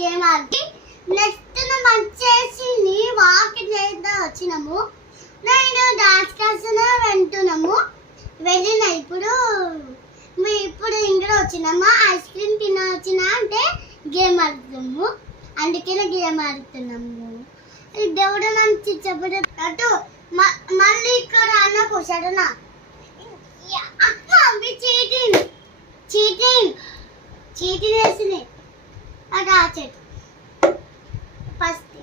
Game ఆడి next వచ్చేసి walking చేద్దాం వచ్చినాము. నేను డాన్స్ క్లాస్ వింటున్నాము. వెళ్ళిన ఇప్పుడు ఇంట్లో వచ్చినాము. ఐస్ క్రీమ్ తిన వచ్చినా అంటే గేమ్ ఆడుతున్నాము. అందుకనే గేమ్ ఆడుతున్నాము. దేవుడు మంచి చెప్పదు అటు మళ్ళీ ఇక్కడ అన్న కూర్చాడునా చీటింగ్ చీటింగ్ చీటింగ్ వేసినాయి. అది ఆ చెట్టు ఫస్ట్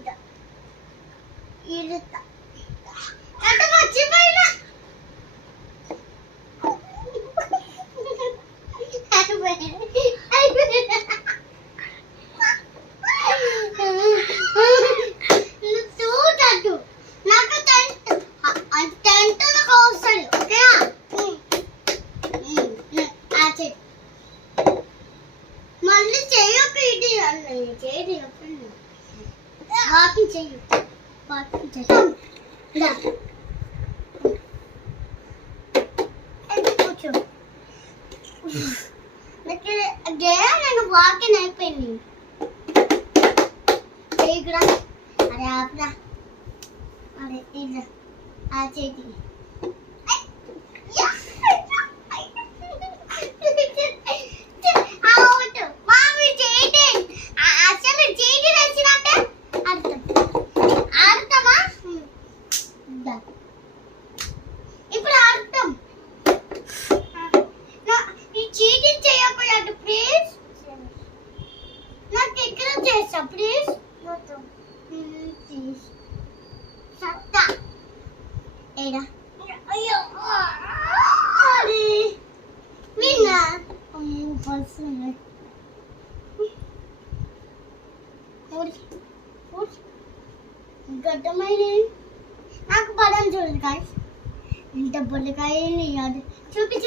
ఇడుతా అటు మర్చిపోయినా మళ్ళీ చేయకు ఇది చేయి వాకింగ్ చెయ్యి వాకింగ్ చెయ్యి కూర్చో. నేను వాకింగ్ అయిపోయింది. చేయకురా అరే ఆపరా అరే ఇట్లా ఆ చేతి ఇప్పుడు అర్థం చీటింగ్ చేయకూడదు ప్లీజ్. నాకు ఎక్కడ చేస్తా ప్లీజ్ సత్తా ఏడా అయ్యో విన్నా గడ్డమైన నాకు పదం చూడదు కాదు ఇంత బొల్లకాయ చూపి